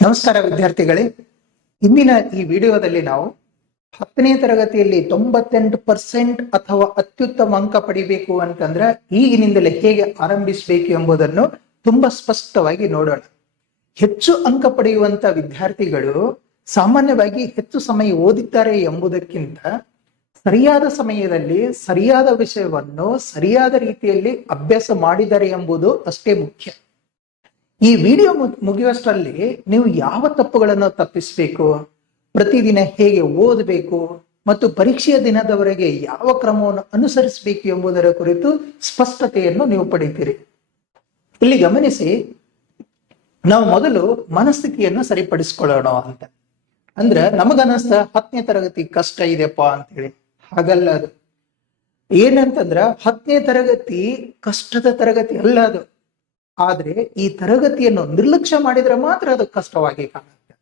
ನಮಸ್ಕಾರ ವಿದ್ಯಾರ್ಥಿಗಳೇ. ಇಂದಿನ ಈ ವಿಡಿಯೋದಲ್ಲಿ ನಾವು 10ನೇ ತರಗತಿಯಲ್ಲಿ 98% ಅಥವಾ ಅತ್ಯುತ್ತಮ ಅಂಕ ಪಡಿಬೇಕು ಅಂತಂದ್ರೆ ಈಗಿನಿಂದಲೇ ಹೇಗೆ ಆರಂಭಿಸಬೇಕು ಎಂಬುದನ್ನು ತುಂಬಾ ಸ್ಪಷ್ಟವಾಗಿ ನೋಡೋಣ. ಹೆಚ್ಚು ಅಂಕ ಪಡೆಯುವಂತ ವಿದ್ಯಾರ್ಥಿಗಳು ಸಾಮಾನ್ಯವಾಗಿ ಹೆಚ್ಚು ಸಮಯ ಓದಿದ್ದಾರೆ ಎಂಬುದಕ್ಕಿಂತ ಸರಿಯಾದ ಸಮಯದಲ್ಲಿ ಸರಿಯಾದ ವಿಷಯವನ್ನು ಸರಿಯಾದ ರೀತಿಯಲ್ಲಿ ಅಭ್ಯಾಸ ಮಾಡಿದ್ದಾರೆ ಎಂಬುದು ಅಷ್ಟೇ ಮುಖ್ಯ. ಈ ವಿಡಿಯೋ ಮುಗಿಯುವಷ್ಟರಲ್ಲಿ ನೀವು ಯಾವ ತಪ್ಪುಗಳನ್ನು ತಪ್ಪಿಸಬೇಕು, ಪ್ರತಿದಿನ ಹೇಗೆ ಓದಬೇಕು ಮತ್ತು ಪರೀಕ್ಷೆಯ ದಿನದವರೆಗೆ ಯಾವ ಕ್ರಮವನ್ನು ಅನುಸರಿಸಬೇಕು ಎಂಬುದರ ಕುರಿತು ಸ್ಪಷ್ಟತೆಯನ್ನು ನೀವು ಪಡಿತೀರಿ. ಇಲ್ಲಿ ಗಮನಿಸಿ, ನಾವು ಮೊದಲು ಮನಸ್ಥಿತಿಯನ್ನು ಸರಿಪಡಿಸ್ಕೊಳ್ಳೋಣ ಅಂತ. ಅಂದ್ರೆ ನಮಗನ್ನಿಸ್ತ 10ನೇ ತರಗತಿ ಕಷ್ಟ ಇದೆಪ್ಪ ಅಂತ ಹೇಳಿ. ಹಾಗಲ್ಲ ಅದು. ಏನಂತಂದ್ರ 10ನೇ ತರಗತಿ ಕಷ್ಟದ ತರಗತಿ ಅಲ್ಲ ಅದು. ಆದ್ರೆ ಈ ತರಗತಿಯನ್ನು ನಿರ್ಲಕ್ಷ್ಯ ಮಾಡಿದ್ರೆ ಮಾತ್ರ ಅದು ಕಷ್ಟವಾಗಿ ಕಾಣುತ್ತೆ.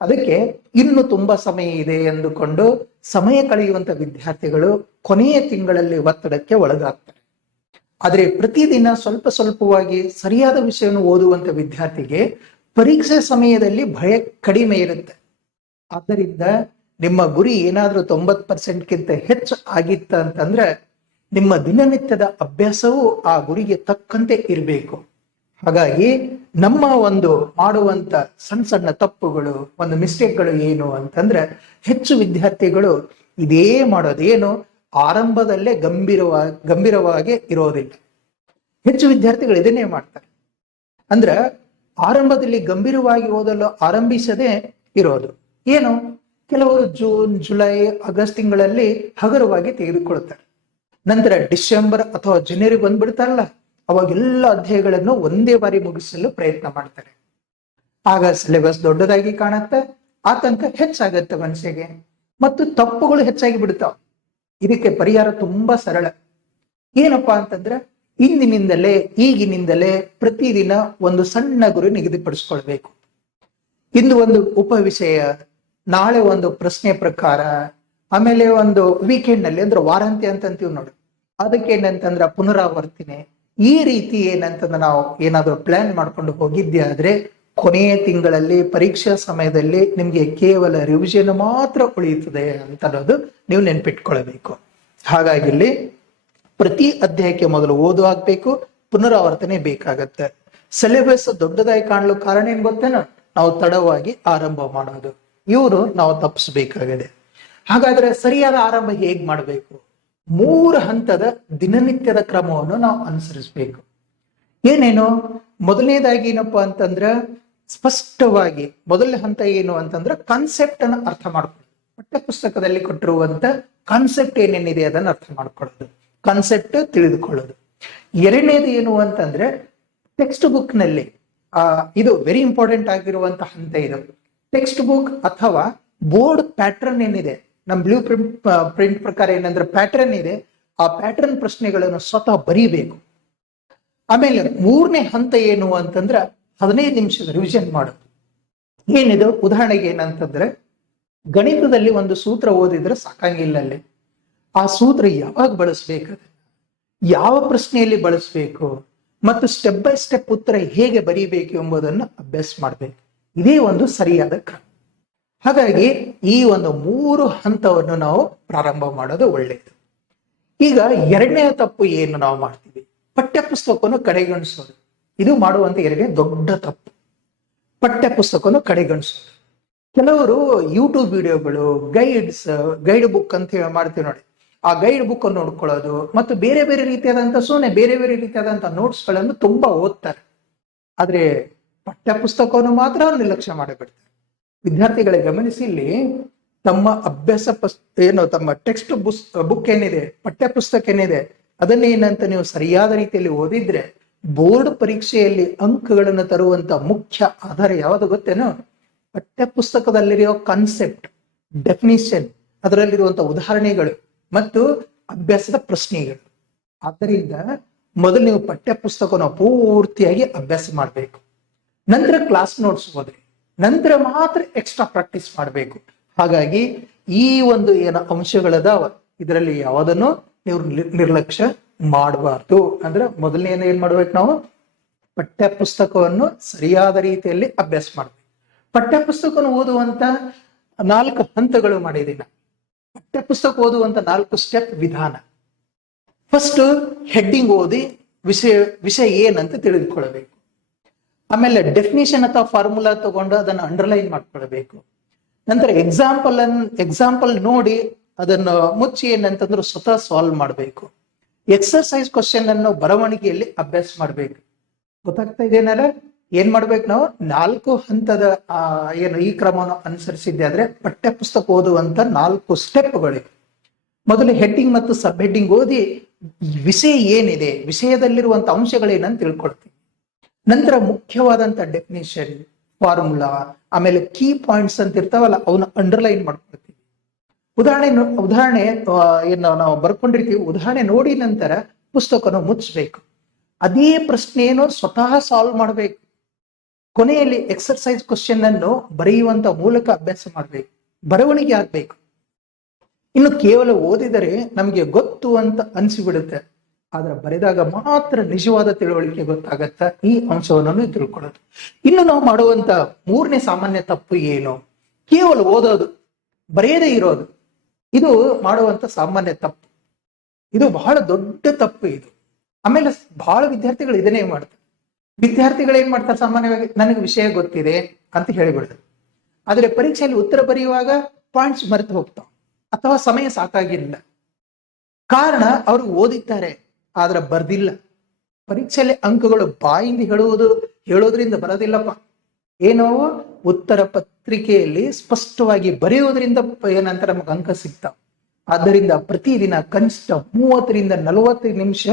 ಅದಕ್ಕೆ ಇನ್ನು ತುಂಬಾ ಸಮಯ ಇದೆ ಎಂದುಕೊಂಡು ಸಮಯ ಕಳೆಯುವಂತ ವಿದ್ಯಾರ್ಥಿಗಳು ಕೊನೆಯ ತಿಂಗಳಲ್ಲಿ ಒತ್ತಡಕ್ಕೆ ಒಳಗಾಗ್ತಾರೆ. ಆದ್ರೆ ಪ್ರತಿದಿನ ಸ್ವಲ್ಪ ಸ್ವಲ್ಪವಾಗಿ ಸರಿಯಾದ ವಿಷಯವನ್ನು ಓದುವಂತ ವಿದ್ಯಾರ್ಥಿಗೆ ಪರೀಕ್ಷೆ ಸಮಯದಲ್ಲಿ ಭಯ ಕಡಿಮೆ ಇರುತ್ತೆ. ಆದ್ದರಿಂದ ನಿಮ್ಮ ಗುರಿ ಏನಾದ್ರೂ 90%ಗಿಂತ ಹೆಚ್ಚು ಆಗಿತ್ತ ಅಂತಂದ್ರೆ ನಿಮ್ಮ ದಿನನಿತ್ಯದ ಅಭ್ಯಾಸವು ಆ ಗುರಿಗೆ ತಕ್ಕಂತೆ ಇರಬೇಕು. ಹಾಗಾಗಿ ನಮ್ಮ ಒಂದು ಮಾಡುವಂತ ಸಣ್ಣ ಸಣ್ಣ ತಪ್ಪುಗಳು, ಒಂದು ಮಿಸ್ಟೇಕ್ಗಳು ಏನು ಅಂತಂದ್ರೆ, ಹೆಚ್ಚು ವಿದ್ಯಾರ್ಥಿಗಳು ಇದೇ ಮಾಡೋದೇನು, ಆರಂಭದಲ್ಲೇ ಗಂಭೀರವಾಗಿ ಇರೋದಿಲ್ಲ. ಹೆಚ್ಚು ವಿದ್ಯಾರ್ಥಿಗಳು ಇದನ್ನೇ ಮಾಡ್ತಾರೆ. ಅಂದ್ರ ಆರಂಭದಲ್ಲಿ ಗಂಭೀರವಾಗಿ ಓದಲು ಆರಂಭಿಸದೆ ಇರೋದು ಏನು, ಕೆಲವರು ಜೂನ್, ಜುಲೈ, ಆಗಸ್ಟ್ ತಿಂಗಳಲ್ಲಿ ಹಗುರವಾಗಿ ತೆಗೆದುಕೊಳ್ತಾರೆ. ನಂತರ ಡಿಸೆಂಬರ್ ಅಥವಾ ಜನವರಿ ಬಂದ್ಬಿಡ್ತಾರಲ್ಲ, ಅವಾಗೆಲ್ಲ ಅಧ್ಯಾಯಗಳನ್ನು ಒಂದೇ ಬಾರಿ ಮುಗಿಸಲು ಪ್ರಯತ್ನ ಮಾಡ್ತಾರೆ. ಆಗ ಸಿಲೆಬಸ್ ದೊಡ್ಡದಾಗಿ ಕಾಣುತ್ತೆ, ಆತಂಕ ಹೆಚ್ಚಾಗತ್ತೆ ಮನಸ್ಸಿಗೆ ಮತ್ತು ತಪ್ಪುಗಳು ಹೆಚ್ಚಾಗಿ ಬಿಡ್ತಾವ. ಇದಕ್ಕೆ ಪರಿಹಾರ ತುಂಬಾ ಸರಳ. ಏನಪ್ಪಾ ಅಂತಂದ್ರೆ, ಈಗಿನಿಂದಲೇ ಪ್ರತಿದಿನ ಒಂದು ಸಣ್ಣ ಗುರಿ ನಿಗದಿಪಡಿಸ್ಕೊಳ್ಬೇಕು. ಇಂದು ಒಂದು ಉಪವಿಷಯ, ನಾಳೆ ಒಂದು ಪ್ರಶ್ನೆ ಪ್ರಕಾರ, ಆಮೇಲೆ ಒಂದು ವೀಕೆಂಡ್ ನಲ್ಲಿ ಅಂದ್ರೆ ವಾರಾಂತ್ಯ ಅಂತಂತೀವಿ ನೋಡಿ, ಅದಕ್ಕೆ ಏನಂತಂದ್ರ ಪುನರಾವರ್ತನೆ. ಈ ರೀತಿ ಏನಂತಂದ್ರೆ ನಾವು ಏನಾದ್ರು ಪ್ಲಾನ್ ಮಾಡ್ಕೊಂಡು ಹೋಗಿದ್ದೆ ಆದ್ರೆ ಕೊನೆಯ ತಿಂಗಳಲ್ಲಿ ಪರೀಕ್ಷಾ ಸಮಯದಲ್ಲಿ ನಿಮ್ಗೆ ಕೇವಲ ರಿವಿಷನ್ ಮಾತ್ರ ಉಳಿಯುತ್ತದೆ ಅಂತ ಅನ್ನೋದು ನೀವು ನೆನ್ಪಿಟ್ಕೊಳ್ಬೇಕು. ಹಾಗಾಗಿ ಇಲ್ಲಿ ಪ್ರತಿ ಅಧ್ಯಾಯಕ್ಕೆ ಮೊದಲು ಓದು ಆಗ್ಬೇಕು, ಪುನರಾವರ್ತನೆ ಬೇಕಾಗತ್ತೆ. ಸಿಲೆಬಸ್ ದೊಡ್ಡದಾಗಿ ಕಾಣಲು ಕಾರಣ ಏನ್ ಗೊತ್ತೇನೋ, ನಾವು ತಡವಾಗಿ ಆರಂಭ ಮಾಡೋದು. ಇವರು ನಾವು ತಪ್ಪಿಸ್ಬೇಕಾಗಿದೆ. ಹಾಗಾದ್ರೆ ಸರಿಯಾದ ಆರಂಭ ಹೇಗ್ ಮಾಡ್ಬೇಕು? 3 ಹಂತದ ದಿನನಿತ್ಯದ ಕ್ರಮವನ್ನು ನಾವು ಅನುಸರಿಸಬೇಕು. ಏನೇನು? ಮೊದಲನೇದಾಗಿ ಏನಪ್ಪಾ ಅಂತಂದ್ರ, ಸ್ಪಷ್ಟವಾಗಿ ಮೊದಲನೇ ಹಂತ ಏನು ಅಂತಂದ್ರೆ ಕಾನ್ಸೆಪ್ಟ್ ಅನ್ನು ಅರ್ಥ ಮಾಡ್ಕೊಳ್ಳೋದು. ಪಠ್ಯ ಪುಸ್ತಕದಲ್ಲಿ ಕೊಟ್ಟಿರುವಂತ ಕಾನ್ಸೆಪ್ಟ್ ಏನೇನಿದೆ ಅದನ್ನ ಅರ್ಥ ಮಾಡ್ಕೊಳ್ಳೋದು, ಕಾನ್ಸೆಪ್ಟ್ ತಿಳಿದುಕೊಳ್ಳೋದು. ಎರಡನೇದು ಏನು ಅಂತಂದ್ರೆ, ಟೆಕ್ಸ್ಟ್ ಬುಕ್ ನಲ್ಲಿ ಇದು ವೆರಿ ಇಂಪಾರ್ಟೆಂಟ್ ಆಗಿರುವಂತ ಹಂತ ಇದು. ಟೆಕ್ಸ್ಟ್ ಬುಕ್ ಅಥವಾ ಬೋರ್ಡ್ ಪ್ಯಾಟರ್ನ್ ಏನಿದೆ, ನಮ್ ಬ್ಲೂ ಪ್ರಿಂಟ್ ಪ್ರಕಾರ ಏನಂದ್ರೆ ಪ್ಯಾಟರ್ನ್ ಇದೆ, ಆ ಪ್ಯಾಟರ್ನ್ ಪ್ರಶ್ನೆಗಳನ್ನು ಸ್ವತಃ ಬರೀಬೇಕು. ಆಮೇಲೆ 3ನೇ ಹಂತ ಏನು ಅಂತಂದ್ರ 15 ನಿಮಿಷದ ರಿವಿಷನ್ ಮಾಡೋದು. ಏನಿದು? ಉದಾಹರಣೆಗೆ ಏನಂತಂದ್ರೆ, ಗಣಿತದಲ್ಲಿ ಒಂದು ಸೂತ್ರ ಓದಿದ್ರೆ ಸಾಕಂಗಿಲ್ಲ. ಅಲ್ಲಿ ಆ ಸೂತ್ರ ಯಾವಾಗ ಬಳಸ್ಬೇಕು, ಯಾವ ಪ್ರಶ್ನೆಯಲ್ಲಿ ಬಳಸಬೇಕು ಮತ್ತು ಸ್ಟೆಪ್ ಬೈ ಸ್ಟೆಪ್ ಉತ್ತರ ಹೇಗೆ ಬರೀಬೇಕು ಎಂಬುದನ್ನು ಅಭ್ಯಾಸ ಮಾಡ್ಬೇಕು. ಇದೇ ಒಂದು ಸರಿಯಾದ ಕ್ರಮ. ಹಾಗಾಗಿ ಈ ಒಂದು 3 ಹಂತವನ್ನು ನಾವು ಪ್ರಾರಂಭ ಮಾಡೋದು ಒಳ್ಳೆಯದು. ಈಗ ಎರಡನೇ ತಪ್ಪು ಏನು ನಾವು ಮಾಡ್ತೀವಿ, ಪಠ್ಯ ಪುಸ್ತಕವನ್ನು ಕಡೆಗಣಿಸೋದು. ಇದು ಮಾಡುವಂತ ಎರಡನೇ ದೊಡ್ಡ ತಪ್ಪು, ಪಠ್ಯ ಪುಸ್ತಕವನ್ನು ಕಡೆಗಣಿಸೋದು. ಕೆಲವರು ಯೂಟ್ಯೂಬ್ ವಿಡಿಯೋಗಳು, ಗೈಡ್ ಬುಕ್ ಅಂತ ಹೇಳಿ ಮಾಡ್ತೀವಿ ನೋಡಿ, ಆ ಗೈಡ್ ಬುಕ್ ಅನ್ನು ನೋಡ್ಕೊಳ್ಳೋದು ಮತ್ತು ಬೇರೆ ಬೇರೆ ರೀತಿಯಾದಂತ ನೋಟ್ಸ್ ಗಳನ್ನು ತುಂಬಾ ಓದ್ತಾರೆ. ಆದ್ರೆ ಪಠ್ಯ ಪುಸ್ತಕವನ್ನು ಮಾತ್ರ ನಿರ್ಲಕ್ಷ್ಯ ಮಾಡಿಬಿಡ್ತಾರೆ. ವಿದ್ಯಾರ್ಥಿಗಳಿಗೆ ಗಮನಿಸಿ, ಇಲ್ಲಿ ತಮ್ಮ ಅಭ್ಯಾಸ ತಮ್ಮ ಟೆಕ್ಸ್ಟ್ ಬುಕ್ ಏನಿದೆ, ಪಠ್ಯ ಪುಸ್ತಕ ಏನಿದೆ, ಅದನ್ನೇನಂತ ನೀವು ಸರಿಯಾದ ರೀತಿಯಲ್ಲಿ ಓದಿದ್ರೆ ಬೋರ್ಡ್ ಪರೀಕ್ಷೆಯಲ್ಲಿ ಅಂಕಗಳನ್ನು ತರುವಂತ ಮುಖ್ಯ ಆಧಾರ ಯಾವುದು ಗೊತ್ತೇನೋ? ಪಠ್ಯ ಪುಸ್ತಕದಲ್ಲಿರೋ ಕಾನ್ಸೆಪ್ಟ್, ಡೆಫಿನಿಷನ್, ಅದರಲ್ಲಿರುವಂತ ಉದಾಹರಣೆಗಳು ಮತ್ತು ಅಭ್ಯಾಸದ ಪ್ರಶ್ನೆಗಳು. ಆದ್ದರಿಂದ ಮೊದಲು ನೀವು ಪಠ್ಯ ಪುಸ್ತಕವನ್ನು ಪೂರ್ತಿಯಾಗಿ ಅಭ್ಯಾಸ ಮಾಡಬೇಕು. ನಂತರ ಕ್ಲಾಸ್ ನೋಟ್ಸ್ ಓದ್ರಿ, ನಂತರ ಮಾತ್ರ ಎಕ್ಸ್ಟ್ರಾ ಪ್ರಾಕ್ಟೀಸ್ ಮಾಡಬೇಕು. ಹಾಗಾಗಿ ಈ ಒಂದು ಏನು ಅಂಶಗಳದಾವ, ಇದರಲ್ಲಿ ಯಾವುದನ್ನು ನೀವು ನಿರ್ಲಕ್ಷ್ಯ ಮಾಡಬಾರ್ದು. ಅಂದ್ರೆ ಮೊದಲನೇ ಏನ್ ಮಾಡ್ಬೇಕು, ನಾವು ಪಠ್ಯ ಪುಸ್ತಕವನ್ನು ಸರಿಯಾದ ರೀತಿಯಲ್ಲಿ ಅಭ್ಯಾಸ ಮಾಡ್ಬೇಕು. ಪಠ್ಯಪುಸ್ತಕ ಓದುವಂತ 4 ಹಂತಗಳು ಮಾಡಿದ್ದೀನಿ. ಪಠ್ಯಪುಸ್ತಕ ಓದುವಂತ 4 ಸ್ಟೆಪ್ ವಿಧಾನ. ಫಸ್ಟ್ ಹೆಡ್ಡಿಂಗ್ ಓದಿ ವಿಷಯ ಏನಂತ ತಿಳಿದುಕೊಳ್ಳಬೇಕು. ಆಮೇಲೆ ಡೆಫಿನಿಷನ್ ಅಥವಾ ಫಾರ್ಮುಲಾ ತಗೊಂಡು ಅದನ್ನು ಅಂಡರ್ಲೈನ್ ಮಾಡ್ಕೊಳ್ಬೇಕು. ನಂತರ ಎಕ್ಸಾಂಪಲ್ ನೋಡಿ ಅದನ್ನು ಮುಚ್ಚಿ ಏನಂತಂದ್ರೆ ಸ್ವತಃ ಸಾಲ್ವ್ ಮಾಡಬೇಕು. ಎಕ್ಸರ್ಸೈಸ್ ಕ್ವಶನ್ ಅನ್ನು ಬರವಣಿಗೆಯಲ್ಲಿ ಅಭ್ಯಾಸ ಮಾಡ್ಬೇಕು. ಗೊತ್ತಾಗ್ತಾ ಇದೆಯಲ್ಲ? ಏನ್ ಮಾಡ್ಬೇಕು ನಾವು? 4 ಹಂತದ ಏನು ಈ ಕ್ರಮವನ್ನು ಅನುಸರಿಸಿದ್ದೆ ಆದ್ರೆ ಪಠ್ಯಪುಸ್ತಕ ಓದುವಂತ 4 ಸ್ಟೆಪ್ಗಳಿವೆ. ಮೊದಲು ಹೆಡ್ಡಿಂಗ್ ಮತ್ತು ಸಬ್ ಹೆಡ್ಡಿಂಗ್ ಓದಿ ವಿಷಯ ಏನಿದೆ, ವಿಷಯದಲ್ಲಿರುವಂತ ಅಂಶಗಳೇನಂತ ತಿಳ್ಕೊಳ್ತೀವಿ. ನಂತರ ಮುಖ್ಯವಾದಂತ ಡೆಫಿನೇಷನ್, ಫಾರ್ಮುಲಾ, ಆಮೇಲೆ ಕೀ ಪಾಯಿಂಟ್ಸ್ ಅಂತ ಇರ್ತಾವಲ್ಲ ಅವನ್ನ ಅಂಡರ್ಲೈನ್ ಮಾಡ್ಕೊಳ್ತೀವಿ. ಉದಾಹರಣೆ ಏನು ನಾವು ಬರ್ಕೊಂಡಿರ್ತೀವಿ, ಉದಾಹರಣೆ ನೋಡಿ ನಂತರ ಪುಸ್ತಕನ ಮುಚ್ಚಬೇಕು. ಅದೇ ಪ್ರಶ್ನೆಯನ್ನು ಸ್ವತಃ ಸಾಲ್ವ್ ಮಾಡಬೇಕು. ಕೊನೆಯಲ್ಲಿ ಎಕ್ಸರ್ಸೈಸ್ ಕ್ವಶನ್ ಅನ್ನು ಬರೆಯುವಂತ ಮೂಲಕ ಅಭ್ಯಾಸ ಮಾಡಬೇಕು. ಬರವಣಿಗೆ ಆಗ್ಬೇಕು. ಇನ್ನು ಕೇವಲ ಓದಿದರೆ ನಮ್ಗೆ ಗೊತ್ತು ಅಂತ ಅನಿಸಿಬಿಡುತ್ತೆ. ಆದ್ರೆ ಬರೆದಾಗ ಮಾತ್ರ ನಿಜವಾದ ತಿಳುವಳಿಕೆ ಗೊತ್ತಾಗತ್ತ. ಈ ಅಂಶವನ್ನು ತಿಳ್ಕೊಳ್ಳೋದು. ಇನ್ನು ನಾವು ಮಾಡುವಂತ 3ನೇ ಸಾಮಾನ್ಯ ತಪ್ಪು ಏನು? ಕೇವಲ ಓದೋದು, ಬರೆಯದೇ ಇರೋದು. ಇದು ಮಾಡುವಂತ ಸಾಮಾನ್ಯ ತಪ್ಪು. ಇದು ಬಹಳ ದೊಡ್ಡ ತಪ್ಪು ಇದು. ಆಮೇಲೆ ಬಹಳ ವಿದ್ಯಾರ್ಥಿಗಳು ಇದನ್ನೇ ಮಾಡ್ತಾರೆ. ವಿದ್ಯಾರ್ಥಿಗಳು ಏನ್ ಮಾಡ್ತಾರೆ? ಸಾಮಾನ್ಯವಾಗಿ ನನಗೆ ವಿಷಯ ಗೊತ್ತಿದೆ ಅಂತ ಹೇಳಿಬಿಡ್ತಾರೆ. ಆದ್ರೆ ಪರೀಕ್ಷೆಯಲ್ಲಿ ಉತ್ತರ ಬರೆಯುವಾಗ ಪಾಯಿಂಟ್ಸ್ ಮರೆತು ಹೋಗ್ತಾವ ಅಥವಾ ಸಮಯ ಸಾಕಾಗಿಲ್ಲ. ಕಾರಣ ಅವರು ಓದಿದ್ದಾರೆ ಆದ್ರೆ ಬರ್ದಿಲ್ಲ. ಪರೀಕ್ಷೆಯಲ್ಲಿ ಅಂಕಗಳು ಬಾಯಿಂದ ಹೇಳೋದ್ರಿಂದ ಬರೋದಿಲ್ಲಪ್ಪ. ಏನೋ ಉತ್ತರ ಪತ್ರಿಕೆಯಲ್ಲಿ ಸ್ಪಷ್ಟವಾಗಿ ಬರೆಯೋದ್ರಿಂದ ಏನಂತ ನಮಗೆ ಅಂಕ ಸಿಗ್ತಾವ. ಆದ್ದರಿಂದ ಪ್ರತಿದಿನ ಕನಿಷ್ಠ 30ರಿಂದ 40 ನಿಮಿಷ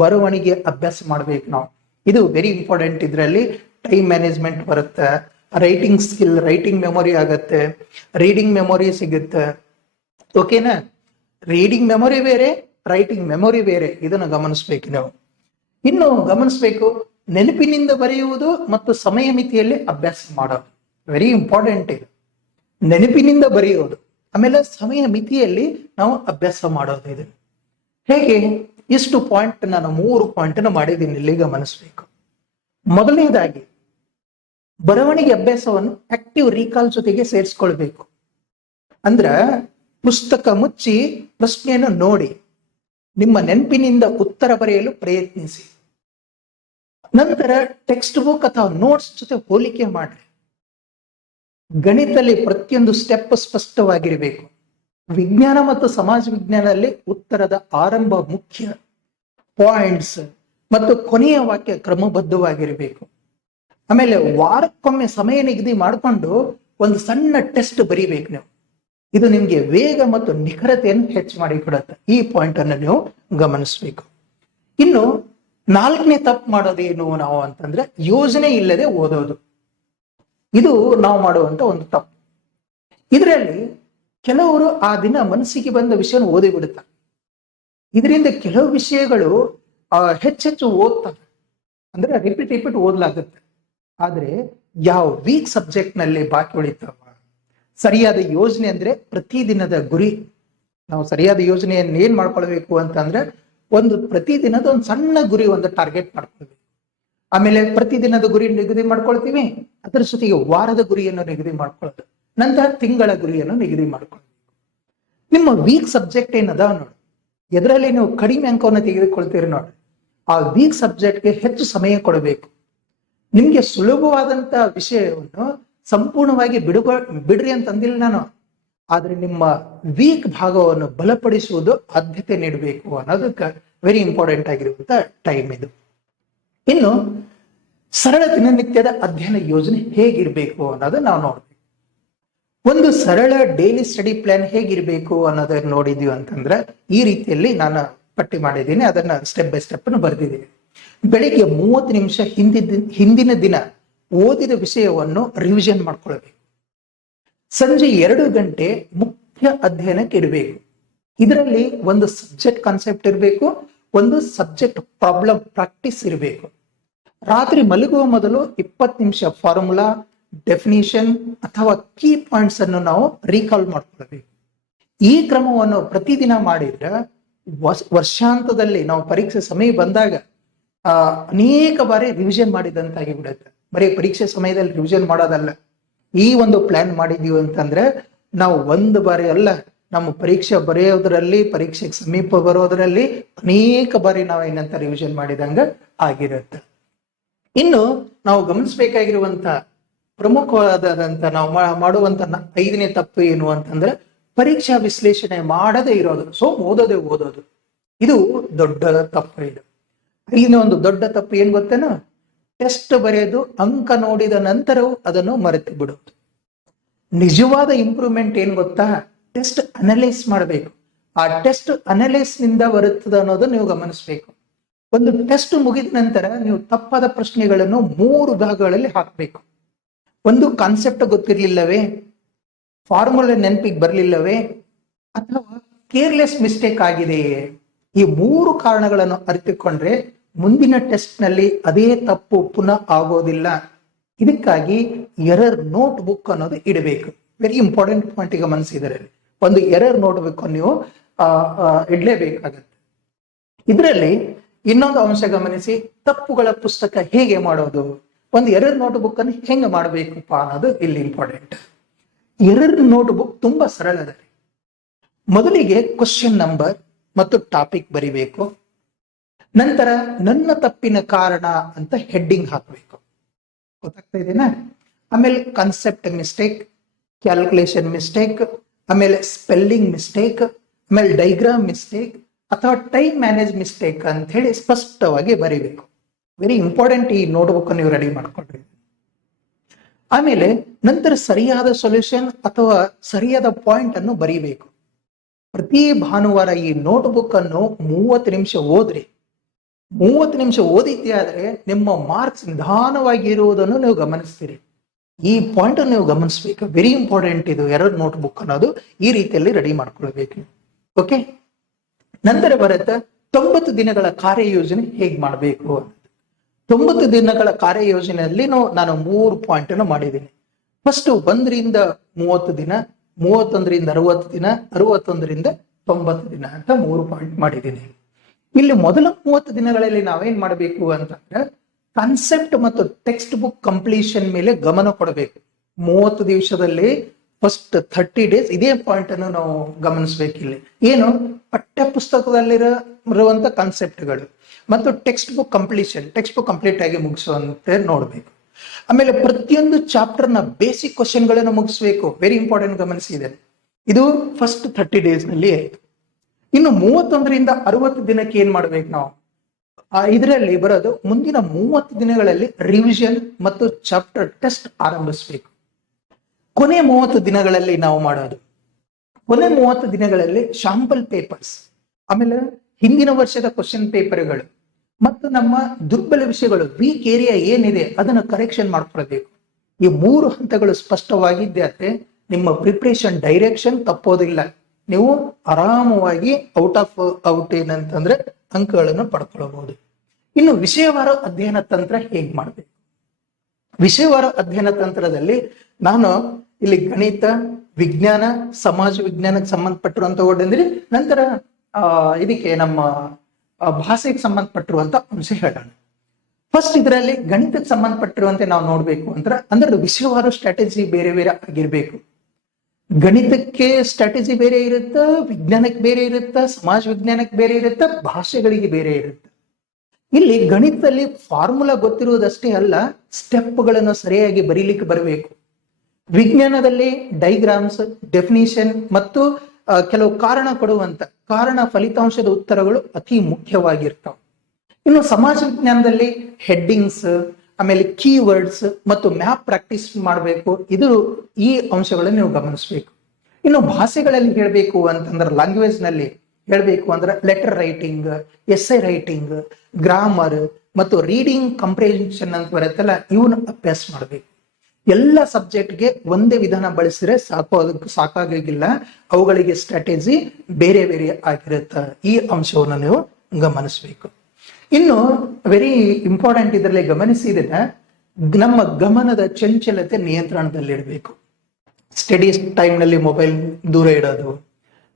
ಬರವಣಿಗೆ ಅಭ್ಯಾಸ ಮಾಡ್ಬೇಕು ನಾವು. ಇದು ವೆರಿ ಇಂಪಾರ್ಟೆಂಟ್. ಇದರಲ್ಲಿ ಟೈಮ್ ಮ್ಯಾನೇಜ್ಮೆಂಟ್ ಬರುತ್ತೆ, ರೈಟಿಂಗ್ ಸ್ಕಿಲ್, ರೈಟಿಂಗ್ ಮೆಮೊರಿ ಆಗತ್ತೆ, ರೀಡಿಂಗ್ ಮೆಮೊರಿ ಸಿಗುತ್ತೆ. ಓಕೆನಾ? ರೀಡಿಂಗ್ ಮೆಮೊರಿ ಬೇರೆ, ರೈಟಿಂಗ್ ಮೆಮೊರಿ ಬೇರೆ. ಇದನ್ನು ಗಮನಿಸ್ಬೇಕು ನಾವು. ಇನ್ನು ಗಮನಿಸ್ಬೇಕು, ನೆನಪಿನಿಂದ ಬರೆಯುವುದು ಮತ್ತು ಸಮಯ ಮಿತಿಯಲ್ಲಿ ಅಭ್ಯಾಸ ಮಾಡೋದು ವೆರಿ ಇಂಪಾರ್ಟೆಂಟ್. ಇದು ನೆನಪಿನಿಂದ ಬರೆಯುವುದು, ಆಮೇಲೆ ಸಮಯ ಮಿತಿಯಲ್ಲಿ ನಾವು ಅಭ್ಯಾಸ ಮಾಡೋದು. ಇದು ಹೇಗೆ? ಇಷ್ಟು ಪಾಯಿಂಟ್ ನಾನು 3 ಪಾಯಿಂಟ್ ಮಾಡಿದ್ದೀನಿ, ಇಲ್ಲಿ ಗಮನಿಸ್ಬೇಕು. ಮೊದಲನೇದಾಗಿ ಬರವಣಿಗೆ ಅಭ್ಯಾಸವನ್ನು ಆಕ್ಟಿವ್ ರೀಕಾಲ್ ಜೊತೆಗೆ ಸೇರಿಸ್ಕೊಳ್ಬೇಕು. ಅಂದ್ರ ಪುಸ್ತಕ ಮುಚ್ಚಿ ಪ್ರಶ್ನೆಯನ್ನು ನೋಡಿ ನಿಮ್ಮ ನೆನಪಿನಿಂದ ಉತ್ತರ ಬರೆಯಲು ಪ್ರಯತ್ನಿಸಿ. ನಂತರ ಟೆಕ್ಸ್ಟ್ ಬುಕ್ ಅಥವಾ ನೋಟ್ಸ್ ಜೊತೆ ಹೋಲಿಕೆ ಮಾಡಿ. ಗಣಿತದಲ್ಲಿ ಪ್ರತಿಯೊಂದು ಸ್ಟೆಪ್ ಸ್ಪಷ್ಟವಾಗಿರಬೇಕು. ವಿಜ್ಞಾನ ಮತ್ತು ಸಮಾಜ ವಿಜ್ಞಾನದಲ್ಲಿ ಉತ್ತರದ ಆರಂಭ ಮುಖ್ಯ, ಪಾಯಿಂಟ್ಸ್ ಮತ್ತು ಕೊನೆಯ ವಾಕ್ಯ ಕ್ರಮಬದ್ಧವಾಗಿರಬೇಕು. ಆಮೇಲೆ ವಾರಕ್ಕೊಮ್ಮೆ ಸಮಯ ನಿಗದಿ ಮಾಡಿಕೊಂಡು ಒಂದು ಸಣ್ಣ ಟೆಸ್ಟ್ ಬರೀಬೇಕು ನೀವು. ಇದು ನಿಮ್ಗೆ ವೇಗ ಮತ್ತು ನಿಖರತೆಯನ್ನು ಹೆಚ್ಚು ಮಾಡಿ ಕೊಡುತ್ತೆ. ಈ ಪಾಯಿಂಟ್ ಅನ್ನು ನೀವು ಗಮನಿಸಬೇಕು. ಇನ್ನು 4ನೇ ತಪ್ಪು ಮಾಡೋದೇನು ನಾವು ಅಂತಂದ್ರೆ ಯೋಜನೆ ಇಲ್ಲದೆ ಓದೋದು. ಇದು ನಾವು ಮಾಡುವಂತ ಒಂದು ತಪ್ಪು. ಇದರಲ್ಲಿ ಕೆಲವರು ಆ ದಿನ ಮನಸ್ಸಿಗೆ ಬಂದ ವಿಷಯ ಓದಿ ಬಿಡುತ್ತಾರೆ. ಇದರಿಂದ ಕೆಲವು ವಿಷಯಗಳು ಹೆಚ್ಚೆಚ್ಚು ಓದ್ತಾರೆ, ಅಂದ್ರೆ ರಿಪೀಟ್ ಓದ್ಲಾಗುತ್ತೆ. ಆದ್ರೆ ಯಾವ ವೀಕ್ ಸಬ್ಜೆಕ್ಟ್ ನಲ್ಲಿ ಬಾಕಿ ಉಳಿತಾವ. ಸರಿಯಾದ ಯೋಜನೆ ಅಂದ್ರೆ ಪ್ರತಿದಿನದ ಗುರಿ. ನಾವು ಸರಿಯಾದ ಯೋಜನೆಯನ್ನು ಏನ್ ಮಾಡ್ಕೊಳ್ಬೇಕು ಅಂತಂದ್ರೆ ಪ್ರತಿದಿನದ ಒಂದು ಸಣ್ಣ ಗುರಿ, ಒಂದು ಟಾರ್ಗೆಟ್ ಮಾಡ್ಕೊಳ್ಬೇಕು. ಆಮೇಲೆ ಪ್ರತಿದಿನದ ಗುರಿ ನಿಗದಿ ಮಾಡ್ಕೊಳ್ತೀವಿ, ಅದರ ಜೊತೆಗೆ ವಾರದ ಗುರಿಯನ್ನು ನಿಗದಿ ಮಾಡ್ಕೊಳ್ಳೋದು, ನಂತರ ತಿಂಗಳ ಗುರಿಯನ್ನು ನಿಗದಿ ಮಾಡ್ಕೊಳ್ಬೇಕು. ನಿಮ್ಮ ವೀಕ್ ಸಬ್ಜೆಕ್ಟ್ ಏನದ ನೋಡಿ, ಎದರಲ್ಲಿ ನೀವು ಕಡಿಮೆ ಅಂಕವನ್ನು ತೆಗೆದುಕೊಳ್ತೀರಿ ನೋಡಿ, ಆ ವೀಕ್ ಸಬ್ಜೆಕ್ಟ್ಗೆ ಹೆಚ್ಚು ಸಮಯ ಕೊಡಬೇಕು. ನಿಮ್ಗೆ ಸುಲಭವಾದಂತ ವಿಷಯವನ್ನು ಸಂಪೂರ್ಣವಾಗಿ ಬಿಡ್ರಿ ಅಂತಂದಿಲ್ಲ ನಾನು. ಆದ್ರೆ ನಿಮ್ಮ ವೀಕ್ ಭಾಗವನ್ನು ಬಲಪಡಿಸುವುದು ಆದ್ಯತೆ ನೀಡಬೇಕು ಅನ್ನೋದಕ್ಕೆ ವೆರಿ ಇಂಪಾರ್ಟೆಂಟ್ ಆಗಿರುವಂತ ಟೈಮ್ ಇದು. ಇನ್ನು ಸರಳ ದಿನನಿತ್ಯದ ಅಧ್ಯಯನ ಯೋಜನೆ ಹೇಗಿರ್ಬೇಕು ಅನ್ನೋದು ನಾವು ನೋಡ್ಬೇಕು. ಒಂದು ಸರಳ ಡೈಲಿ ಸ್ಟಡಿ ಪ್ಲಾನ್ ಹೇಗಿರ್ಬೇಕು ಅನ್ನೋದನ್ನ ನೋಡಿದೀವಿ ಅಂತಂದ್ರೆ ಈ ರೀತಿಯಲ್ಲಿ ನಾನು ಪಟ್ಟಿ ಮಾಡಿದ್ದೀನಿ, ಅದನ್ನ ಸ್ಟೆಪ್ ಬೈ ಸ್ಟೆಪ್ ಬರೆದಿದ್ದೀನಿ. ಬೆಳಿಗ್ಗೆ 30 ನಿಮಿಷ ಹಿಂದಿನ ದಿನ ಓದಿದ ವಿಷಯವನ್ನು ರಿವಿಷನ್ ಮಾಡ್ಕೊಳ್ಬೇಕು. ಸಂಜೆ 2 ಗಂಟೆ ಮುಖ್ಯ ಅಧ್ಯಯನಕ್ಕೆ ಇಡಬೇಕು. ಇದರಲ್ಲಿ ಒಂದು ಸಬ್ಜೆಕ್ಟ್ ಕಾನ್ಸೆಪ್ಟ್ ಇರಬೇಕು, ಒಂದು ಸಬ್ಜೆಕ್ಟ್ ಪ್ರಾಬ್ಲಮ್ ಪ್ರಾಕ್ಟೀಸ್ ಇರಬೇಕು. ರಾತ್ರಿ ಮಲಗುವ ಮೊದಲು 20 ನಿಮಿಷ ಫಾರ್ಮುಲಾ, ಡೆಫಿನಿಷನ್ ಅಥವಾ ಕೀ ಪಾಯಿಂಟ್ಸ್ ಅನ್ನು ನಾವು ರೀಕಾಲ್ ಮಾಡ್ಕೊಳ್ಬೇಕು. ಈ ಕ್ರಮವನ್ನು ಪ್ರತಿದಿನ ಮಾಡಿದ್ರೆ ವರ್ಷಾಂತದಲ್ಲಿ ನಾವು ಪರೀಕ್ಷೆ ಸಮಯ ಬಂದಾಗ ಅನೇಕ ಬಾರಿ ರಿವಿಷನ್ ಮಾಡಿದಂತಾಗಿ ಬಿಡುತ್ತೆ. ಬರೀ ಪರೀಕ್ಷೆ ಸಮಯದಲ್ಲಿ ರಿವಿಷನ್ ಮಾಡೋದಲ್ಲ, ಈ ಒಂದು ಪ್ಲಾನ್ ಮಾಡಿದೀವಿ ಅಂತಂದ್ರೆ ನಾವು ಒಂದು ಬಾರಿ ಅಲ್ಲ, ನಮ್ಮ ಪರೀಕ್ಷೆ ಬರೆಯೋದ್ರಲ್ಲಿ, ಪರೀಕ್ಷೆಗೆ ಸಮೀಪ ಬರೋದ್ರಲ್ಲಿ ಅನೇಕ ಬಾರಿ ನಾವು ಏನಂತ ರಿವಿಷನ್ ಮಾಡಿದಂಗ ಆಗಿರುತ್ತೆ. ಇನ್ನು ನಾವು ಗಮನಿಸಬೇಕಾಗಿರುವಂತ ಪ್ರಮುಖವಾದಂತ ನಾವು ಮಾಡುವಂತ 5ನೇ ತಪ್ಪು ಏನು ಅಂತಂದ್ರೆ ಪರೀಕ್ಷಾ ವಿಶ್ಲೇಷಣೆ ಮಾಡದೇ ಇರೋದು. ಸೊ ಓದೋದು ಇದು ದೊಡ್ಡ ತಪ್ಪು. ಇದು 5ನೇ ಒಂದು ದೊಡ್ಡ ತಪ್ಪು ಏನ್ ಗೊತ್ತೇನೋ, ಟೆಸ್ಟ್ ಬರೆಯೋದು, ಅಂಕ ನೋಡಿದ ನಂತರವೂ ಅದನ್ನು ಮರೆತು ಬಿಡೋದು. ನಿಜವಾದ ಇಂಪ್ರೂವ್ಮೆಂಟ್ ಏನ್ ಗೊತ್ತಾ, ಟೆಸ್ಟ್ ಅನಲೈಸ್ ಮಾಡಬೇಕು. ಆ ಟೆಸ್ಟ್ ಅನಲೈಸ್ ನಿಂದ ಬರುತ್ತದೆ ಅನ್ನೋದು ನೀವು ಗಮನಿಸಬೇಕು. ಒಂದು ಟೆಸ್ಟ್ ಮುಗಿದ ನಂತರ ನೀವು ತಪ್ಪಾದ ಪ್ರಶ್ನೆಗಳನ್ನು 3 ಭಾಗಗಳಲ್ಲಿ ಹಾಕಬೇಕು. ಒಂದು, ಕಾನ್ಸೆಪ್ಟ್ ಗೊತ್ತಿರ್ಲಿಲ್ಲವೇ, ಫಾರ್ಮುಲಾ ನೆನಪಿಗೆ ಬರ್ಲಿಲ್ಲವೇ, ಅಥವಾ ಕೇರ್ಲೆಸ್ ಮಿಸ್ಟೇಕ್ ಆಗಿದೆಯೇ? ಈ 3 ಕಾರಣಗಳನ್ನು ಅರಿತುಕೊಂಡ್ರೆ ಮುಂದಿನ ಟೆಸ್ಟ್ ನಲ್ಲಿ ಅದೇ ತಪ್ಪು ಪುನಃ ಆಗೋದಿಲ್ಲ. ಇದಕ್ಕಾಗಿ ಎರರ್ ನೋಟ್ ಬುಕ್ ಅನ್ನೋದು ಇಡಬೇಕು. ವೆರಿ ಇಂಪಾರ್ಟೆಂಟ್ ಪಾಯಿಂಟ್ ಗಮನಿಸಿದರೆ, ಒಂದು ಎರರ್ ನೋಟ್ ಬುಕ್ ನೀವು ಇಡ್ಲೇಬೇಕಾಗತ್ತೆ. ಇದರಲ್ಲಿ ಇನ್ನೊಂದು ಅಂಶ ಗಮನಿಸಿ, ತಪ್ಪುಗಳ ಪುಸ್ತಕ ಹೇಗೆ ಮಾಡೋದು, ಒಂದು ಎರರ್ ನೋಟ್ ಬುಕ್ ಅನ್ನು ಹೆಂಗೆ ಮಾಡಬೇಕಪ್ಪ ಅನ್ನೋದು ಇಲ್ಲಿ ಇಂಪಾರ್ಟೆಂಟ್. ಎರರ್ ನೋಟ್ ಬುಕ್ ತುಂಬಾ ಸರಳ ಅದ. ಮೊದಲಿಗೆ ಕ್ವಶನ್ ನಂಬರ್ ಮತ್ತು ಟಾಪಿಕ್ ಬರಿಬೇಕು. ನಂತರ ನನ್ನ ತಪ್ಪಿನ ಕಾರಣ ಅಂತ ಹೆಡ್ಡಿಂಗ್ ಹಾಕಬೇಕು. ಗೊತ್ತಾಗ್ತಾ ಇದೆನಾ? ಆಮೇಲೆ ಕಾನ್ಸೆಪ್ಟ್ ಮಿಸ್ಟೇಕ್, ಕ್ಯಾಲ್ಕುಲೇಷನ್ ಮಿಸ್ಟೇಕ್, ಆಮೇಲೆ ಸ್ಪೆಲ್ಲಿಂಗ್ ಮಿಸ್ಟೇಕ್, ಆಮೇಲೆ ಡೈಗ್ರಾಮ್ ಮಿಸ್ಟೇಕ್ ಅಥವಾ ಟೈಮ್ ಮ್ಯಾನೇಜ್ ಮಿಸ್ಟೇಕ್ ಅಂತ ಹೇಳಿ ಸ್ಪಷ್ಟವಾಗಿ ಬರಿಬೇಕು. ವೆರಿ ಇಂಪಾರ್ಟೆಂಟ್ ಈ ನೋಟ್ಬುಕ್ ನೀವು ರೆಡಿ ಮಾಡ್ಕೊಳ್ರಿ. ಆಮೇಲೆ ನಂತರ ಸರಿಯಾದ ಸೊಲ್ಯೂಷನ್ ಅಥವಾ ಸರಿಯಾದ ಪಾಯಿಂಟ್ ಅನ್ನು ಬರೀಬೇಕು. ಪ್ರತಿ ಭಾನುವಾರ ಈ ನೋಟ್ಬುಕ್ ಅನ್ನು 30 ನಿಮಿಷ ಓದ್ರಿ. 30 ನಿಮಿಷ ಓದಿದ್ದೆ ಆದ್ರೆ ನಿಮ್ಮ ಮಾರ್ಕ್ಸ್ ನಿಧಾನವಾಗಿ ಇರುವುದನ್ನು ನೀವು ಗಮನಿಸ್ತೀರಿ. ಈ ಪಾಯಿಂಟ್ ಅನ್ನು ನೀವು ಗಮನಿಸ್ಬೇಕು. ವೆರಿ ಇಂಪಾರ್ಟೆಂಟ್ ಇದು ಎರರ್ ನೋಟ್ ಬುಕ್ ಅನ್ನೋದು. ಈ ರೀತಿಯಲ್ಲಿ ರೆಡಿ ಮಾಡ್ಕೊಳ್ಬೇಕು. ಓಕೆ, ನಂತರ ಬರುತ್ತೆ 90 ದಿನಗಳ ಕಾರ್ಯಯೋಜನೆ ಹೇಗೆ ಮಾಡಬೇಕು. 90 ದಿನಗಳ ಕಾರ್ಯಯೋಜನೆಯಲ್ಲಿ ನಾನು 3 ಪಾಯಿಂಟ್ ಅನ್ನು ಮಾಡಿದ್ದೀನಿ. ಫಸ್ಟ್ 1ರಿಂದ 30 ದಿನ, 31ರಿಂದ 60 ದಿನ, 61ರಿಂದ 90 ದಿನ ಅಂತ 3 ಪಾಯಿಂಟ್ ಮಾಡಿದ್ದೀನಿ. ಇಲ್ಲಿ ಮೊದಲ 30 ದಿನಗಳಲ್ಲಿ ನಾವೇನ್ ಮಾಡಬೇಕು ಅಂತಂದ್ರೆ ಕಾನ್ಸೆಪ್ಟ್ ಮತ್ತು ಟೆಕ್ಸ್ಟ್ ಬುಕ್ ಕಂಪ್ಲೀಷನ್ ಮೇಲೆ ಗಮನ ಕೊಡಬೇಕು. 30 ದಿವಸದಲ್ಲಿ ಫಸ್ಟ್ 30 ಡೇಸ್ ಇದೇ ಪಾಯಿಂಟ್ ಅನ್ನು ನಾವು ಗಮನಿಸ್ಬೇಕಿಲ್ಲಿ. ಏನು, ಪಠ್ಯ ಪುಸ್ತಕದಲ್ಲಿರುವಂತ ಕಾನ್ಸೆಪ್ಟ್ಗಳು ಮತ್ತು ಟೆಕ್ಸ್ಟ್ ಬುಕ್ ಕಂಪ್ಲೀಟ್ ಆಗಿ ಮುಗಿಸುವಂತೆ ನೋಡ್ಬೇಕು. ಆಮೇಲೆ ಪ್ರತಿಯೊಂದು ಚಾಪ್ಟರ್ ನ ಬೇಸಿಕ್ ಕ್ವಶನ್ ಗಳನ್ನು ಮುಗಿಸ್ಬೇಕು. ವೆರಿ ಇಂಪಾರ್ಟೆಂಟ್ ಗಮನಿಸಿದೆ. ಇದು ಫಸ್ಟ್ 30 ಡೇಸ್ ನಲ್ಲಿ ಆಯ್ತು. ಇನ್ನು 31ರಿಂದ 60 ದಿನಕ್ಕೆ ಏನ್ ಮಾಡ್ಬೇಕು ನಾವು, ಇದರಲ್ಲಿ ಬರೋದು ಮುಂದಿನ 30 ದಿನಗಳಲ್ಲಿ ರಿವಿಷನ್ ಮತ್ತು ಚಾಪ್ಟರ್ ಟೆಸ್ಟ್ ಆರಂಭಿಸ್ಬೇಕು. ಕೊನೆ 30 ದಿನಗಳಲ್ಲಿ ನಾವು ಮಾಡೋದು, ಕೊನೆ 30 ದಿನಗಳಲ್ಲಿ ಶಾಂಪಲ್ ಪೇಪರ್ಸ್, ಆಮೇಲೆ ಹಿಂದಿನ ವರ್ಷದ ಕ್ವಶನ್ ಪೇಪರ್ಗಳು ಮತ್ತು ನಮ್ಮ ದುರ್ಬಲ ವಿಷಯಗಳು, ವೀಕ್ ಏರಿಯಾ ಏನಿದೆ ಅದನ್ನು ಕರೆಕ್ಷನ್ ಮಾಡ್ಕೊಳ್ಬೇಕು. ಈ 3 ಹಂತಗಳು ಸ್ಪಷ್ಟವಾಗಿದ್ದೆ ಆದ್ರೆ ನಿಮ್ಮ ಪ್ರಿಪ್ರೇಷನ್ ಡೈರೆಕ್ಷನ್ ತಪ್ಪೋದಿಲ್ಲ. ನೀವು ಆರಾಮವಾಗಿ ಔಟ್ ಏನಂತಂದ್ರೆ ಅಂಕಗಳನ್ನು ಪಡ್ಕೊಳ್ಬಹುದು. ಇನ್ನು ವಿಷಯವಾರ ಅಧ್ಯಯನ ತಂತ್ರ ಹೇಗ್ ಮಾಡ್ಬೇಕು. ವಿಷಯವಾರ ಅಧ್ಯಯನ ತಂತ್ರದಲ್ಲಿ ನಾನು ಇಲ್ಲಿ ಗಣಿತ, ವಿಜ್ಞಾನ, ಸಮಾಜ ವಿಜ್ಞಾನಕ್ಕೆ ಸಂಬಂಧಪಟ್ಟಿರುವಂತ ಓಡಿದ್ರೆ ನಂತರ ಇದಕ್ಕೆ ನಮ್ಮ ಭಾಷೆಗೆ ಸಂಬಂಧಪಟ್ಟಿರುವಂತ ಅಂಶ ಹೇಳೋಣ. ಫಸ್ಟ್ ಇದರಲ್ಲಿ ಗಣಿತಕ್ಕೆ ಸಂಬಂಧಪಟ್ಟಿರುವಂತೆ ನಾವು ನೋಡ್ಬೇಕು ಅಂದ್ರೆ ವಿಷಯವಾರ ಸ್ಟ್ರಾಟಜಿ ಬೇರೆ ಬೇರೆ ಆಗಿರ್ಬೇಕು. ಗಣಿತಕ್ಕೆ ಸ್ಟ್ರಾಟಜಿ ಬೇರೆ ಇರುತ್ತೆ, ವಿಜ್ಞಾನಕ್ಕೆ ಬೇರೆ ಇರುತ್ತೆ, ಸಮಾಜ ವಿಜ್ಞಾನಕ್ಕೆ ಬೇರೆ ಇರುತ್ತೆ, ಭಾಷೆಗಳಿಗೆ ಬೇರೆ ಇರುತ್ತೆ. ಇಲ್ಲಿ ಗಣಿತದಲ್ಲಿ ಫಾರ್ಮುಲಾ ಗೊತ್ತಿರುವುದಷ್ಟೇ ಅಲ್ಲ, ಸ್ಟೆಪ್ಗಳನ್ನು ಸರಿಯಾಗಿ ಬರೀಲಿಕ್ಕೆ ಬರಬೇಕು. ವಿಜ್ಞಾನದಲ್ಲಿ ಡೈಗ್ರಾಮ್ಸ್, ಡೆಫಿನಿಷನ್ ಮತ್ತು ಕೆಲವು ಕಾರಣ ಕೊಡುವಂತ ಕಾರಣ ಫಲಿತಾಂಶದ ಉತ್ತರಗಳು ಅತಿ ಮುಖ್ಯವಾಗಿರ್ತಾವೆ. ಇನ್ನು ಸಮಾಜ ವಿಜ್ಞಾನದಲ್ಲಿ ಹೆಡ್ಡಿಂಗ್ಸ್, ಆಮೇಲೆ ಕೀವರ್ಡ್ಸ್ ಮತ್ತು ಮ್ಯಾಪ್ ಪ್ರಾಕ್ಟೀಸ್ ಮಾಡಬೇಕು. ಈ ಅಂಶಗಳನ್ನು ನೀವು ಗಮನಿಸಬೇಕು. ಇನ್ನು ಭಾಷೆಗಳಲ್ಲಿ ಹೇಳಬೇಕು ಅಂತಂದ್ರೆ ಲ್ಯಾಂಗ್ವೇಜ್ ನಲ್ಲಿ ಹೇಳಬೇಕು ಅಂದ್ರೆ letter writing, essay writing, grammar ಮತ್ತು ರೀಡಿಂಗ್ ಕಂಪ್ರಿಹೆನ್ಷನ್ ಅಂತ ಬರುತ್ತಲ್ಲ, ಇವನ್ನ ಅಭ್ಯಾಸ ಮಾಡಬೇಕು. ಎಲ್ಲ ಸಬ್ಜೆಕ್ಟ್ಗೆ ಒಂದೇ ವಿಧಾನ ಬಳಸಿದ್ರೆ ಅದಕ್ಕೆ ಸಾಕಾಗಿಲ್ಲ, ಅವುಗಳಿಗೆ ಸ್ಟ್ರಾಟಜಿ ಬೇರೆ ಬೇರೆ ಆಗಿರುತ್ತೆ. ಈ ಅಂಶವನ್ನು ನೀವು ಗಮನಿಸಬೇಕು. ಇನ್ನು ವೆರಿ ಇಂಪಾರ್ಟೆಂಟ್ ಇದರಲ್ಲಿ ಗಮನಿಸಿದ್ರೆ ನಮ್ಮ ಗಮನದ ಚಂಚಲತೆ ನಿಯಂತ್ರಣದಲ್ಲಿಡಬೇಕು. ಸ್ಟಡಿ ಟೈಮ್ ನಲ್ಲಿ ಮೊಬೈಲ್ ದೂರ ಇಡೋದು,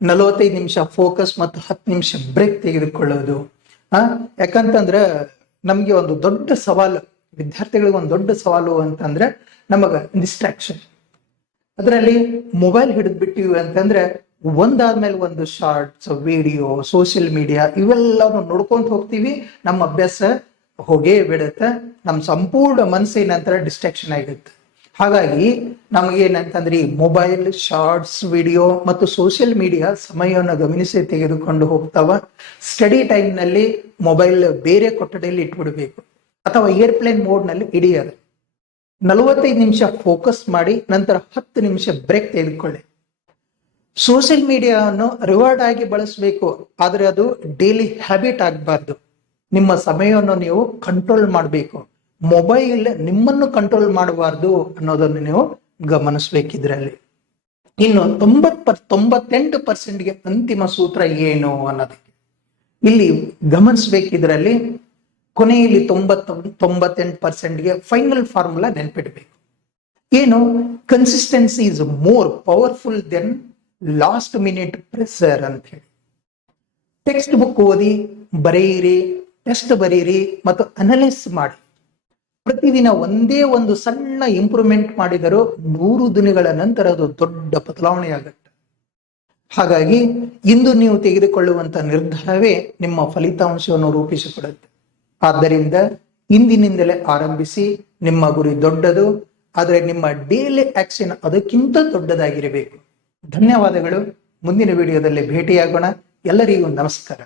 45 ನಿಮಿಷ ಫೋಕಸ್ ಮತ್ತು 10 ನಿಮಿಷ ಬ್ರೇಕ್ ತೆಗೆದುಕೊಳ್ಳೋದು. ಯಾಕಂತಂದ್ರೆ ನಮ್ಗೆ ಒಂದು ದೊಡ್ಡ ಸವಾಲು, ವಿದ್ಯಾರ್ಥಿಗಳಿಗೆ ಒಂದು ದೊಡ್ಡ ಸವಾಲು ಅಂತಂದ್ರೆ ನಮಗ ಡಿಸ್ಟ್ರಾಕ್ಷನ್. ಅದರಲ್ಲಿ ಮೊಬೈಲ್ ಹಿಡಿದ್ಬಿಟ್ಟಿವಿ ಅಂತಂದ್ರೆ ಒಂದಾದ್ಮೇಲೆ ಒಂದು ಶಾರ್ಟ್ಸ್, ವಿಡಿಯೋ, ಸೋಷಿಯಲ್ ಮೀಡಿಯಾ ಇವೆಲ್ಲವನ್ನು ನೋಡ್ಕೊಂತ ಹೋಗ್ತೀವಿ. ನಮ್ಮ ಅಭ್ಯಾಸ ಹೋಗೇ ಬಿಡುತ್ತೆ. ನಮ್ಮ ಸಂಪೂರ್ಣ ಮನಸ್ಸಿನ ನಂತರ ಡಿಸ್ಟ್ರಾಕ್ಷನ್ ಆಗಿರುತ್ತೆ. ಹಾಗಾಗಿ ನಮಗೇನಂತಂದ್ರೆ ಈ ಮೊಬೈಲ್, ಶಾರ್ಟ್ಸ್, ವಿಡಿಯೋ ಮತ್ತು ಸೋಷಿಯಲ್ ಮೀಡಿಯಾ ಸಮಯವನ್ನು ಗಮನಿಸಿ ತೆಗೆದುಕೊಂಡು ಹೋಗ್ತಾವ. ಸ್ಟಡಿ ಟೈಮ್ ನಲ್ಲಿ ಮೊಬೈಲ್ ಬೇರೆ ಕೊಠಡಿಯಲ್ಲಿ ಇಟ್ಬಿಡ್ಬೇಕು ಅಥವಾ ಏರ್ಪ್ಲೇನ್ ಮೋಡ್ ನಲ್ಲಿ ಇಡಿಯೋದು. 45 ನಿಮಿಷ ಫೋಕಸ್ ಮಾಡಿ ನಂತರ 10 ನಿಮಿಷ ಬ್ರೇಕ್ ತೆಗೆದುಕೊಳ್ಳಿ. ಸೋಷಿಯಲ್ ಮೀಡಿಯಾವನ್ನು ರಿವಾರ್ಡ್ ಆಗಿ ಬಳಸಬೇಕು, ಆದ್ರೆ ಅದು ಡೈಲಿ ಹ್ಯಾಬಿಟ್ ಆಗಬಾರ್ದು. ನಿಮ್ಮ ಸಮಯವನ್ನು ನೀವು ಕಂಟ್ರೋಲ್ ಮಾಡಬೇಕು. ಮೊಬೈಲ್ ನಿಮ್ಮನ್ನು ಕಂಟ್ರೋಲ್ ಮಾಡಬಾರ್ದು ಅನ್ನೋದನ್ನು ನೀವು ಗಮನಿಸ್ಬೇಕಿದ್ರಲ್ಲಿ. ಇನ್ನು 98%ಗೆ ಅಂತಿಮ ಸೂತ್ರ ಏನು ಅನ್ನೋದಕ್ಕೆ ಇಲ್ಲಿ ಗಮನಿಸ್ಬೇಕಿದ್ರಲ್ಲಿ ಕೊನೆಯಲ್ಲಿ 98%ಗೆ ಫೈನಲ್ ಫಾರ್ಮುಲಾ ನೆನ್ಪಿಡ್ಬೇಕು. ಏನು? Consistency is more powerful than last minute pressure ಅಂತ ಹೇಳಿ. ಟೆಕ್ಸ್ಟ್ ಬುಕ್ ಓದಿ, ಬರೆಯಿರಿ, ಟೆಸ್ಟ್ ಬರೀರಿ ಮತ್ತು ಅನಲೈಸ್ ಮಾಡಿ. ಪ್ರತಿದಿನ ಒಂದೇ ಒಂದು ಸಣ್ಣ ಇಂಪ್ರೂವ್ಮೆಂಟ್ ಮಾಡಿದರೂ 100 ದಿನಗಳ ನಂತರ ಅದು ದೊಡ್ಡ ಬದಲಾವಣೆ ಆಗುತ್ತೆ. ಹಾಗಾಗಿ ಇಂದು ನೀವು ತೆಗೆದುಕೊಳ್ಳುವಂತ ನಿರ್ಧಾರವೇ ನಿಮ್ಮ ಫಲಿತಾಂಶವನ್ನು ರೂಪಿಸಿಕೊಡುತ್ತೆ. ಆದ್ದರಿಂದ ಇಂದಿನಿಂದಲೇ ಆರಂಭಿಸಿ. ನಿಮ್ಮ ಗುರಿ ದೊಡ್ಡದು, ಆದರೆ ನಿಮ್ಮ ಡೈಲಿ ಆಕ್ಷನ್ ಅದಕ್ಕಿಂತ ದೊಡ್ಡದಾಗಿರಬೇಕು. ಧನ್ಯವಾದಗಳು. ಮುಂದಿನ ವಿಡಿಯೋದಲ್ಲಿ ಭೇಟಿಯಾಗೋಣ. ಎಲ್ಲರಿಗೂ ನಮಸ್ಕಾರ.